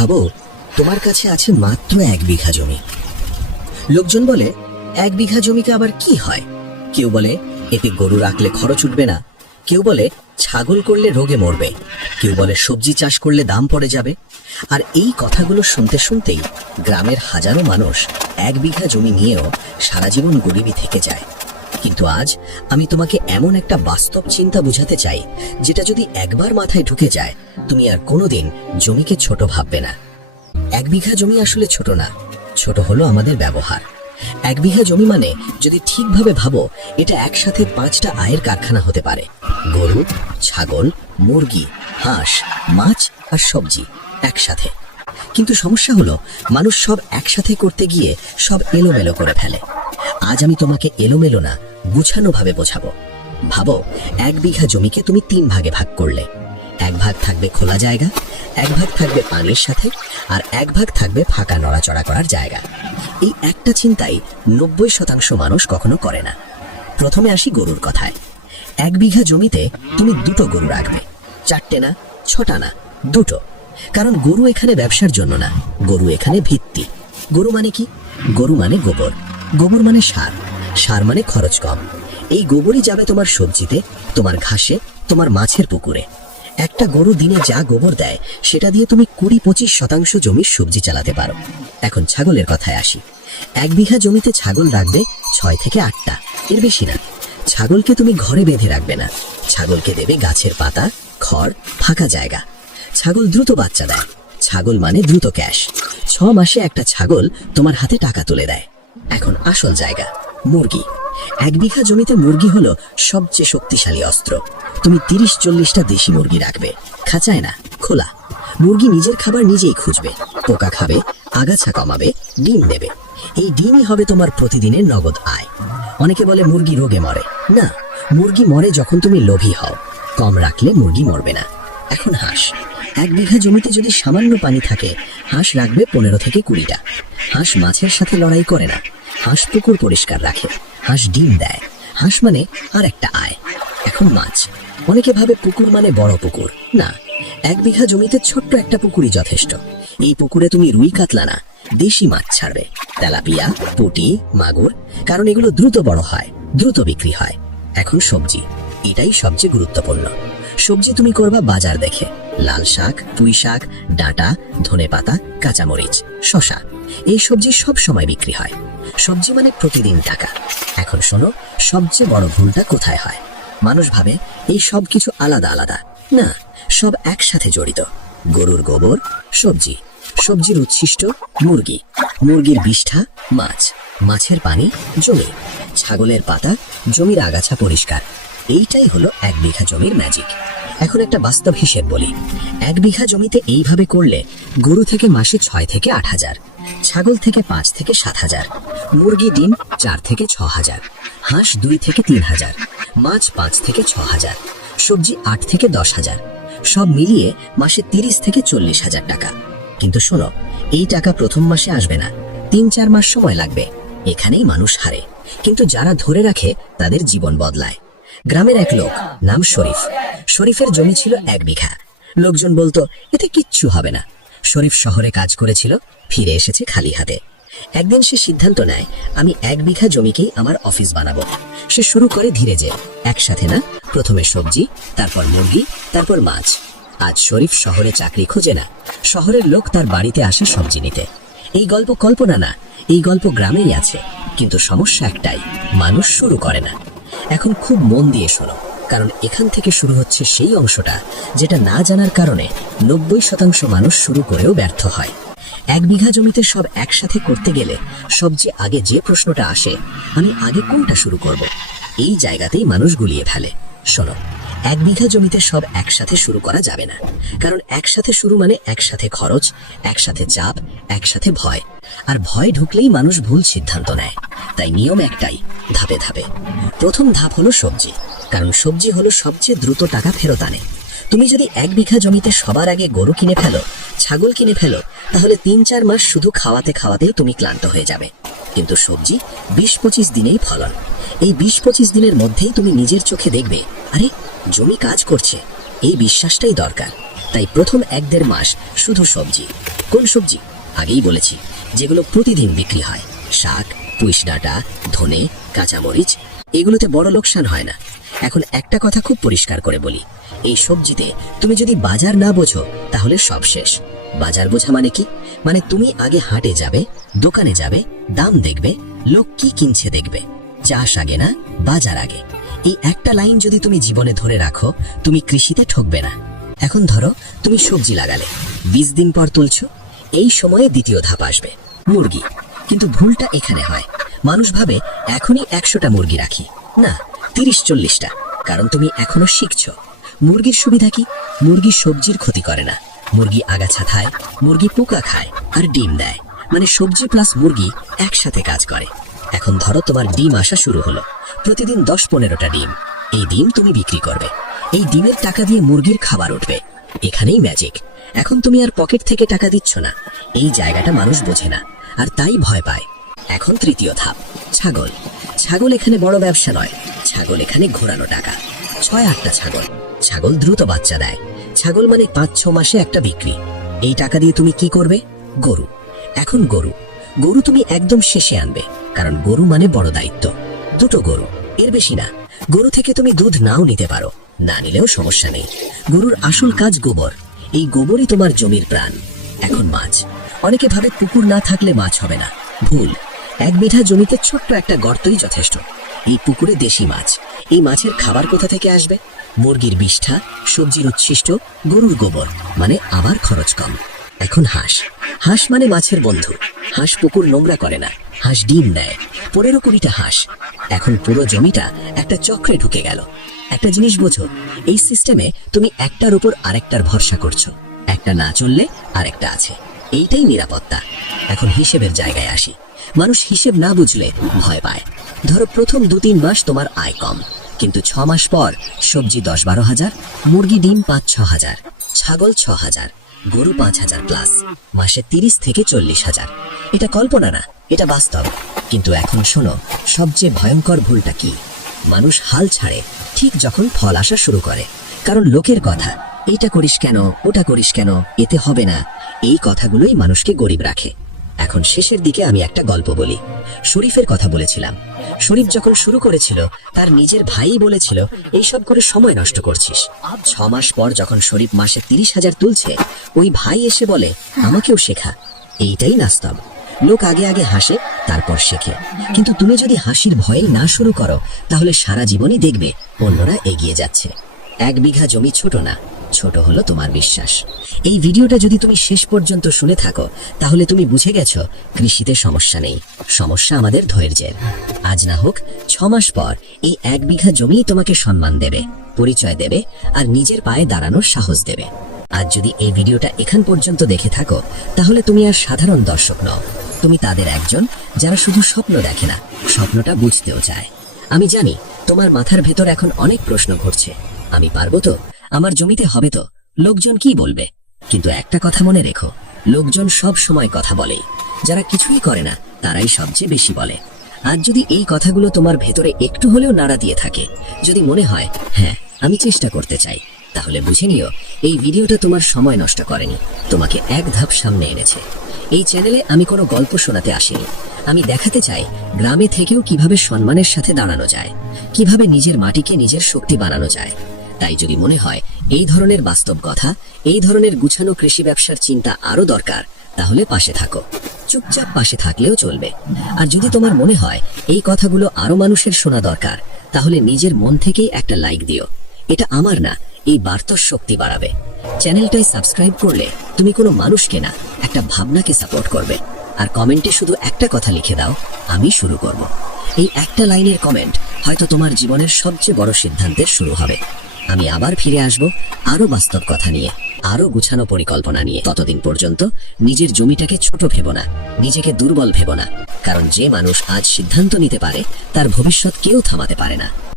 ভাবো তোমার কাছে আছে মাত্র 1 বিঘা জমি। লোকজন বলে 1 বিঘা জমিতে আবার কি হয়? কেউ বলে এতে গরু রাখলে খরচ উঠবে না, কেউ বলে ছাগল করলে রোগে মরবে, কেউ বলে সবজি চাষ করলে দাম পড়ে যাবে। আর এই কথাগুলো শুনতে শুনতেই গ্রামের হাজারো মানুষ 1 বিঘা জমি নিয়েও সারা জীবন গরিবই থেকে যায়। কিন্তু আজ আমি তোমাকে এমন একটা বাস্তব চিন্তা বুঝাতে চাই, যেটা যদি একবার মাথায় ঢুকে যায় তুমি আর কোনোদিন জমিকে ছোট ভাববে না। 1 বিঘা জমি আসলে ছোট না, ছোট হলো আমাদের ব্যবহার। 1 বিঘা জমি মানে যদি ঠিকভাবে ভাবো, এটা একসাথে 5টা আয়ের কারখানা হতে পারে। গরু, ছাগল, মুরগি, হাঁস, মাছ আর সবজি একসাথে। কিন্তু সমস্যা হলো মানুষ সব একসাথে করতে গিয়ে সব এলোমেলো করে ফেলে। আজ আমি তোমাকে এলোমেলো না, গুছানো ভাবে বোঝাবো। ভাবো 1 বিঘা জমিকে তুমি 3 ভাগে ভাগ করলে। 1 ভাগ থাকবে খোলা জায়গা, 1 ভাগ থাকবে পানির সাথে, আর 1 ভাগ থাকবে ফাঁকা নড়াচড়া করার জায়গা। এই একটা চিন্তাই 90% মানুষ কখনো করে না। প্রথমে আসি গরুর কথায়। 1 বিঘা জমিতে তুমি 2টো গরু রাখবে, 4টে না, 6টা না, 2টো। কারণ গরু এখানে ব্যবসার জন্য না, গরু এখানে ভিত্তি। গরু মানে কি? গরু মানে গোবর, গোবর মানে সার, সার মানে খরচ কম। এই গোবরই যাবে তোমার সবজিতে, তোমার ঘাসে, তোমার মাছের পুকুরে। একটা গরু দিনে যা গোবর দেয় সেটা দিয়ে তুমি 20-25% জমির সবজি চালাতে পারো। এখন ছাগলের কথায় আসি। 1 বিঘা জমিতে ছাগল রাখবে 6 থেকে 8টা, এর বেশি না। ছাগলকে তুমি ঘরে বেঁধে রাখবে না, ছাগলকে দেবে গাছের পাতা, খড়, ফাঁকা জায়গা। ছাগল দ্রুত বাচ্চা দেয়, ছাগল মানে দ্রুত ক্যাশ। 6 মাসে একটা ছাগল তোমার হাতে টাকা তুলে দেয়। এখন আসল জায়গা, মুরগি। 1 বিঘা জমিতে মুরগি হলো সবচেয়ে শক্তিশালী অস্ত্র। তুমি 30-40টা দেশি মুরগি রাখবে, খাঁচায় না, খোলা। মুরগি নিজের খাবার নিজেই খুঁজবে, পোকা খাবে, আগাছা কমাবে, ডিম দেবে। এই ডিমই হবে তোমার প্রতিদিনের নগদ আয়। অনেকে বলে মুরগি রোগে মরে। না, মুরগি মরে যখন তুমি লোভী হও। কম রাখলে মুরগি মরবে না। এখন হাঁস। 1 বিঘা জমিতে যদি সামান্য পানি থাকে, হাঁস রাখবে 15 থেকে 20টা। হাঁস মাছের সাথে লড়াই করে না, হাঁস পুকুর পরিষ্কার রাখে, হাঁস ডিম দেয়। হাঁস মানে আর একটা আয়। এখন মাছ। অনেকে ভাবে পুকুর মানে বড় পুকুর। না, 1 বিঘা জমিতে ছোট্ট একটা পুকুরই যথেষ্ট। এই পুকুরে তুমি রুই কাতলা না, দেশি মাছ ছাড়বে, তেলাপিয়া, পুঁটি, মাগুর। কারণ এগুলো দ্রুত বড় হয়, দ্রুত বিক্রি হয়। এখন সবজি, এটাই সবচেয়ে গুরুত্বপূর্ণ। সবজি তুমি করবা বাজার দেখে। লাল শাক, পুঁই শাক, ডাঁটা, ধনেপাতা, কাঁচামরিচ, শসা। এই সবজি সব সময় বিক্রি হয়। সবজি মানে প্রতিদিন টাকা। এখন শোনো, সবচেয়ে বড় ভুলটা কোথায় হয়? মানুষ ভাবে এই সব কিছু আলাদা আলাদা। না, সব একসাথে জড়িত। গরুর গোবর সবজি, সবজির উচ্ছিষ্ট মুরগি, মুরগির বিষ্ঠা মাছ, মাছের পানি জমি, ছাগলের পাতা জমির আগাছা পরিষ্কার। এইটাই হলো 1 বিঘা জমির ম্যাজিক। এখন একটা বাস্তব হিসেব বলি। 1 বিঘা জমিতে এইভাবে করলে গরু থেকে মাসে 6 থেকে 8 হাজার, ছাগল থেকে 5 থেকে 7 হাজার, মুরগি ডিম 4 থেকে 6 হাজার, হাঁস 2 থেকে 3 হাজার, মাছ 5 থেকে 6 হাজার, সবজি 8 থেকে 10 হাজার। সব মিলিয়ে মাসে 30 থেকে 40 হাজার টাকা। কিন্তু শোনো, এই টাকা প্রথম মাসে আসবে না, 3-4 মাস সময় লাগবে। এখানেই মানুষ হারে। কিন্তু যারা ধরে রাখে তাদের জীবন বদলায়। গ্রামের এক লোক, নাম শরীফ। শরীফের জমি ছিল 1 বিঘা। লোকজন বলতো এতে কিচ্ছু হবে না। শরীফ শহরে কাজ করেছিল, ফিরে এসেছে খালি হাতে। একদিন সে সিদ্ধান্ত নেয়, আমি 1 বিঘা জমিকেই আমার অফিস বানাবো। সে শুরু করে ধীরে যে, একসাথে না, প্রথমে সবজি, তারপর মুরগি, তারপর মাছ। আজ শরীফ শহরে চাকরি খোঁজে না, শহরের লোক তার বাড়িতে আসে সবজি নিতে। এই গল্প কল্পনা না, এই গল্প গ্রামেই আছে। কিন্তু সমস্যা একটাই, মানুষ শুরু করে না। এখন খুব মন দিয়ে শোনো, কারণ এখান থেকে শুরু হচ্ছে সেই অংশটা যেটা না জানার কারণে 90% মানুষ শুরু করেও ব্যর্থ হয়। 1 বিঘা জমিতে সব একসাথে করতে গেলে সবচেয়ে আগে যে প্রশ্নটা আসে, আমি আগে কোনটা শুরু করব? এই জায়গাতেই মানুষ গুলিয়ে ফেলে। শোনো, 1 বিঘা জমিতে সব একসাথে শুরু করা যাবে না। কারণ একসাথে শুরু মানে একসাথে খরচ, একসাথে চাপ, একসাথে ভয়। আর ভয় ঢুকলেই মানুষ ভুল সিদ্ধান্ত নেয়। তাই নিয়ম একটাই, ধাপে ধাপে। প্রথম ধাপ হলো সবজি, কারণ সবজি হলো সবচেয়ে দ্রুত টাকা ফেরত আনে। তুমি যদি 1 বিঘা জমিতে সবার আগে গরু কিনে ফেলো, ছাগল কিনে ফেলো, তাহলে 3-4 মাস শুধু খাওয়াতে খাওয়াতেই তুমি ক্লান্ত হয়ে যাবে। কিন্তু সবজি 20-25 দিনেই ফলন। এই 20-25 দিনের মধ্যেই তুমি নিজের চোখে দেখবে, আরে জমি কাজ করছে। এই বিশ্বাসটাই দরকার। তাই প্রথম 1-1.5 মাস শুধু সবজি, কোন সবজি? আগেই বলেছি, যেগুলো প্রতিদিন বিক্রি হয়। শাক, পুঁইশ ডাঁটা, ধনে, কাঁচামরিচ, এগুলোতে বড় লোকসান হয় না। এখন একটা কথা খুব পরিষ্কার করে বলি, এই সবজিতে তুমি যদি বাজার না বোঝো তাহলে সব শেষ। বাজার বোঝা মানে কি? মানে তুমি আগে হাটে যাবে, দোকানে যাবে, দাম দেখবে, লোক কি কিনছে দেখবে। চাষ আগে না, বাজার আগে। এই একটা লাইন যদি তুমি জীবনে ধরে রাখো, তুমি কৃষিতে ঠকবে না। এখন ধরো তুমি সবজি লাগালে, 20 দিন পর তুলছো, এই সময়ে দ্বিতীয় ধাপ আসবে, মুরগি। কিন্তু ভুলটা এখানে হয়, মানুষ ভাবে এখনই 100টা মুরগি রাখি। না, 30-40টা, কারণ তুমি এখনো শিখছো। মুরগির সুবিধা কি? মুরগি সবজির ক্ষতি করে না, মুরগি আগাছা খায়, মুরগি পোকা খায় আর ডিম দেয়। মানে সবজি প্লাস মুরগি একসাথে কাজ করে। এখন ধরো তোমার ডিম আসা শুরু হলো, প্রতিদিন 10-15টা ডিম। এই ডিম তুমি বিক্রি করবে, এই ডিমের টাকা দিয়ে মুরগির খাবার উঠবে। এখানেই ম্যাজিক। এখন তুমি আর পকেট থেকে টাকা দিচ্ছ না, এই জায়গাটা মানুষ বোঝে না আর তাই ভয় পায়। এখন তৃতীয় ধাপ, ছাগল। ছাগল এখানে বড় ব্যবসা নয়, ছাগল এখানে ঘোরানো টাকা। 6-8টা ছাগল, ছাগল দ্রুত বাচ্চা দেয়। ছাগল মানে 5-6 মাসে একটা বিক্রি। এই টাকা দিয়ে তুমি কি করবে? গরু। এখন গরু, গরু তুমি একদম শেষে আনবে, কারণ গরু মানে বড় দায়িত্ব। 2টো গরু, এর বেশি না। গরু থেকে তুমি দুধ নাও নিতে পারো, না নিলেও সমস্যা নেই। গরুর আসল কাজ গোবর, এই গোবরই তোমার জমির প্রাণ। এখন মাছ। অনেকে ভাবে পুকুর না থাকলে মাছ হবে না। ভুল। 1 বিঘা জমিতে ছোট্ট একটা গর্তই যথেষ্ট। এই পুকুরে দেশি মাছ। এই মাছের খাবার কোথা থেকে আসবে? মুরগির বিষ্ঠা, সবজির উচ্ছিষ্ট, গরুর গোবর, মানে আবার খরচ কম। এখন হাঁস। হাঁস মানে মাছের বন্ধু। হাঁস পুকুর নোংরা করে না, হাঁস ডিম দেয়। 15-20টা হাঁস। এখন পুরো জমিটা একটা চক্রে ঢুকে গেল। একটা জিনিস বোঝো, এই সিস্টেমে তুমি একটার উপর আরেকটার ভরসা করছো। একটা না চললে আরেকটা আছে, এইটাই নিরাপত্তা। এখন হিসেবের জায়গায় আসি। মানুষ হিসেব না বুঝলে ভয় পায়। ধরো প্রথম 2-3 মাস তোমার আয় কম, কিন্তু 6 মাস পর সবজি 10-12 হাজার, মুরগি ডিম 5-6 হাজার, ছাগল 6 হাজার, গরু 5 হাজার প্লাস, মাসে 30-40 হাজার। এটা কল্পনা না, এটা বাস্তব। কিন্তু এখন শোনো, সবচেয়ে ভয়ঙ্কর ভুলটা কি? মানুষ হাল ছাড়ে ঠিক যখন ফল আসা শুরু করে। কারণ লোকের কথা, এইটা করিস কেন, ওটা করিস কেন, এতে হবে না, এই কথাগুলোই মানুষকে গরিব রাখে। এখন শেষের দিকে আমি একটা গল্প বলি। শরীফের কথা বলেছিলাম। শরীফ যখন শুরু করেছিল, তার নিজের ভাই বলেছিল, এইসব করে সময় নষ্ট করছিস। 6 মাস পর যখন শরীফ মাসে 30,000 তুলছে, ওই ভাই এসে বলে, আমাকেও শেখা। এইটাই বাস্তব। লোক আগে আগে হাসে, তারপর শেখে। কিন্তু তুমি যদি হাসির ভয়েই না শুরু করো, তাহলে সারা জীবনই দেখবে অন্যরা এগিয়ে যাচ্ছে। 1 বিঘা জমি ছোট না, ছোট হলো তোমার বিশ্বাস। এই ভিডিওটা যদি তুমি শেষ পর্যন্ত শুনে থাকো, তাহলে তুমি বুঝে গেছো কৃষিতে সমস্যা নেই, সমস্যা আমাদের ধৈর্যের। আজ না হোক 6 মাস পর এই 1 বিঘা জমিই তোমাকে সম্মান দেবে, পরিচয় দেবে আর নিজের পায়ে দাঁড়ানোর সাহস দেবে। আজ যদি এই ভিডিওটা এখান পর্যন্ত দেখে থাকো, তাহলে তুমি আর সাধারণ দর্শক নও, তুমি তাদের একজন যারা শুধু স্বপ্ন দেখে না, স্বপ্নটা বুঝতেও চায়। আমি জানি তোমার মাথার ভেতর এখন অনেক প্রশ্ন ঘুরছে, আমি পারবো তো? আমার জমিতে হবে তো? লোকজন কি বলবে? কিন্তু একটা কথা মনে রেখো, লোকজন সব সময় কথা বলেই, যারা কিছুই করে না তারাই সবচেয়ে বেশি বলে। আজ যদি এই কথাগুলো তোমার ভেতরে একটু হলেও নাড়া দিয়ে থাকে, যদি মনে হয় হ্যাঁ আমি চেষ্টা করতে চাই, তাহলে বুঝে নিও এই ভিডিওটা তোমার সময় নষ্ট করেনি, তোমাকে 1 ধাপ সামনে এনেছে। এই চ্যানেলে আমি কোনো গল্প শোনাতে আসিনি, আমি দেখাতে চাই গ্রামে থেকেও কিভাবে সম্মানের সাথে দাঁড়ানো যায়, কিভাবে নিজের মাটিকে নিজের শক্তি বানানো যায়। তাই যদি মনে হয় এই ধরনের বাস্তব কথা, এই ধরনের গুছানো কৃষি ব্যবসার চিন্তা আরো দরকার, তাহলে পাশে থাকো। চুপচাপ পাশে থাকলেও চলবে। আর যদি তোমার মনে হয় এই কথাগুলো আরো মানুষের শোনা দরকার, তাহলে নিজের মন থেকেই একটা লাইক দিও। এটা আমার না, এই বার্তার শক্তি বাড়াবে। চ্যানেলটাই সাবস্ক্রাইব করলে তুমি কোনো মানুষকে না, একটা ভাবনাকে সাপোর্ট করবে। আর কমেন্টে শুধু একটা কথা লিখে দাও, আমি শুরু করব। এই একটা লাইনের কমেন্ট হয়তো তোমার জীবনের সবচেয়ে বড় সিদ্ধান্তের শুরু হবে। আমি আবার ফিরে আসব আরো বাস্তব কথা নিয়ে, আরো গুছানো পরিকল্পনা নিয়ে। ততদিন পর্যন্ত নিজের জমিটাকে ছোট ভেবো না, নিজেকে দুর্বল ভেবো না, কারণ যে মানুষ আজ সিদ্ধান্ত নিতে পারে, তার ভবিষ্যৎ কেউ থামাতে পারে না।